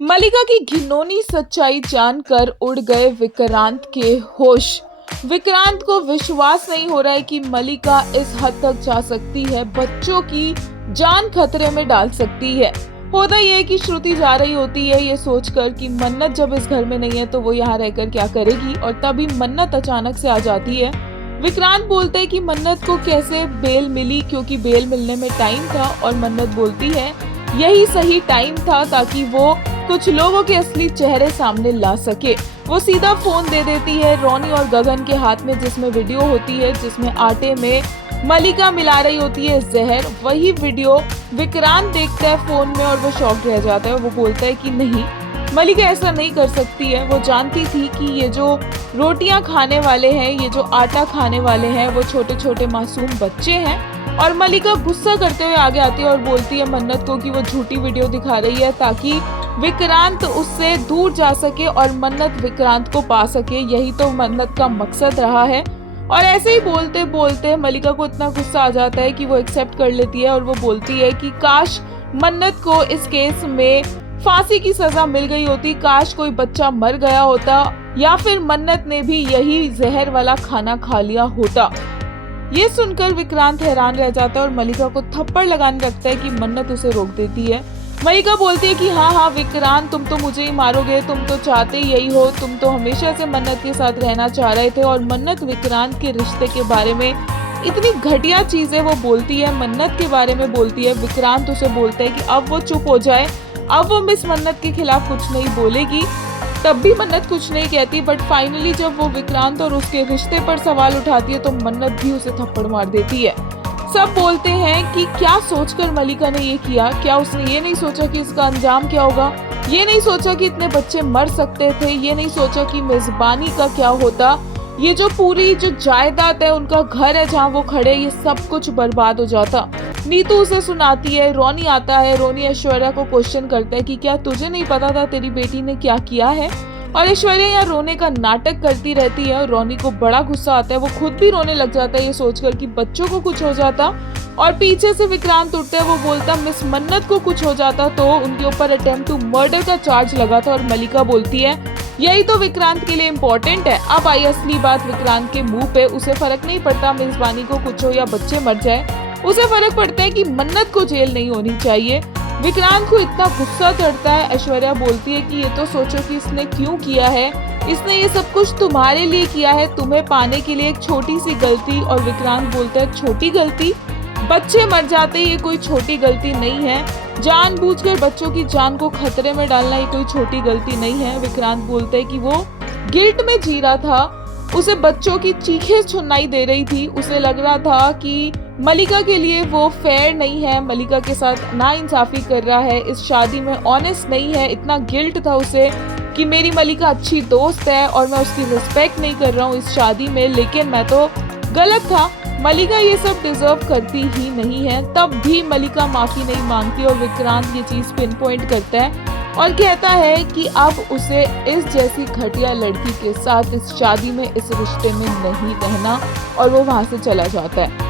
मलिका की घिनौनी सच्चाई जानकर उड़ गए विक्रांत के होश। विक्रांत को विश्वास नहीं हो रहा है कि मलिका इस हद तक जा सकती है, बच्चों की जान खतरे में डाल सकती है। होता यह है कि श्रुति जा रही होती है ये सोचकर कि मन्नत जब इस घर में नहीं है तो वो यहाँ रहकर क्या करेगी, और तभी मन्नत अचानक से आ जाती है। विक्रांत बोलते हैं कि मन्नत को कैसे बेल मिली, क्योंकि बेल मिलने में टाइम था, और मन्नत बोलती है यही सही टाइम था ताकि वो कुछ लोगों के असली चेहरे सामने ला सके। वो सीधा फोन दे देती है रोनी और गगन के हाथ में, जिसमें वीडियो होती है जिसमें आटे में मलिका मिला रही होती है जहर। वही वीडियो विक्रांत देखता है फोन में और वो शॉक रह जाता है। वो बोलता है कि नहीं, मलिका ऐसा नहीं कर सकती है। वो जानती थी कि ये जो रोटियां खाने वाले हैं, ये जो आटा खाने वाले हैं, वो छोटे छोटे मासूम बच्चे हैं। और मलिका गुस्सा करते हुए आगे आती है और बोलती है मन्नत को कि वो झूठी वीडियो दिखा रही है ताकि विक्रांत उससे दूर जा सके और मन्नत विक्रांत को पा सके। यही तो मन्नत का मकसद रहा है। और ऐसे ही बोलते बोलते मलिका को इतना गुस्सा आ जाता है कि वो एक्सेप्ट कर लेती है और वो बोलती है कि काश मन्नत को इस केस में फांसी की सजा मिल गई होती, काश कोई बच्चा मर गया होता, या फिर मन्नत ने भी यही जहर वाला खाना खा लिया होता। ये सुनकर विक्रांत हैरान रह जाता है और मलिका को थप्पड़ लगाने लगता है कि मन्नत उसे रोक देती है। मलिका बोलती है कि हाँ विक्रांत, तुम तो मुझे ही मारोगे, तुम तो चाहते ही यही हो, तुम तो हमेशा से मन्नत के साथ रहना चाह रहे थे। और मन्नत विक्रांत के रिश्ते के बारे में इतनी घटिया चीजें वो बोलती है, मन्नत के बारे में बोलती है। विक्रांत उसे बोलता है कि अब वो चुप हो जाए, अब वो मिस मन्नत के खिलाफ कुछ नहीं बोलेगी। तब भी मन्नत कुछ नहीं कहती, बट फाइनली जब वो विक्रांत और उसके रिश्ते पर सवाल उठाती है तो मन्नत भी उसे थप्पड़ मार देती है। सब बोलते हैं कि क्या सोचकर मलिका ने ये किया, क्या उसने ये नहीं सोचा कि इसका अंजाम क्या होगा, ये नहीं सोचा कि इतने बच्चे मर सकते थे, ये नहीं सोचा कि मेजबानी का क्या होता, ये जो पूरी जो जायदाद है, उनका घर है जहाँ वो खड़े, ये सब कुछ बर्बाद हो जाता। नीतू उसे सुनाती है, रोनी आता है, रोनी ऐश्वर्या को क्वेश्चन करता है कि क्या तुझे नहीं पता था तेरी बेटी ने क्या किया है। और ऐश्वर्या यहाँ रोने का नाटक करती रहती है और रोनी को बड़ा गुस्सा आता है। वो खुद भी रोने लग जाता है ये सोचकर कि बच्चों को कुछ हो जाता। और पीछे से विक्रांत उठता है, वो बोलता मिस मन्नत को कुछ हो जाता तो उनके ऊपर अटेम्प्ट टू मर्डर का चार्ज लगा था। और मलिका बोलती है यही तो विक्रांत के लिए इम्पोर्टेंट है। अब आई असली बात विक्रांत के मुंह पे। उसे फर्क नहीं पड़ता मेजबानी को कुछ हो या बच्चे मर जाए, उसे फर्क पड़ता है कि मन्नत को जेल नहीं होनी चाहिए। विक्रांत को इतना गुस्सा चढ़ता है। ऐश्वर्या बोलती है कि ये तो सोचो कि इसने क्यों किया है, इसने ये सब कुछ तुम्हारे लिए किया है, तुम्हें पाने के लिए एक छोटी सी गलती। और विक्रांत बोलता है छोटी गलती, बच्चे मर जाते, ये कोई छोटी गलती नहीं है, जानबूझकर बच्चों की जान को खतरे में डालना ये कोई छोटी गलती नहीं है। विक्रांत बोलता है कि वो गिल्ट में जी रहा था, उसे बच्चों की चीखें सुनाई दे रही थी, उसे लग रहा था कि मलिका के लिए वो फेयर नहीं है, मलिका के साथ नाइंसाफी कर रहा है, इस शादी में ऑनेस्ट नहीं है। इतना गिल्ट था उसे कि मेरी मलिका अच्छी दोस्त है और मैं उसकी रिस्पेक्ट नहीं कर रहा हूँ इस शादी में, लेकिन मैं तो गलत था, मलिका ये सब डिजर्व करती ही नहीं है। तब भी मलिका माफी नहीं मांगती और विक्रांत ये चीज पिन पॉइंट करता है और कहता है कि अब उसे इस जैसी घटिया लड़की के साथ इस शादी में, इस रिश्ते में नहीं रहना, और वो वहां से चला जाता है।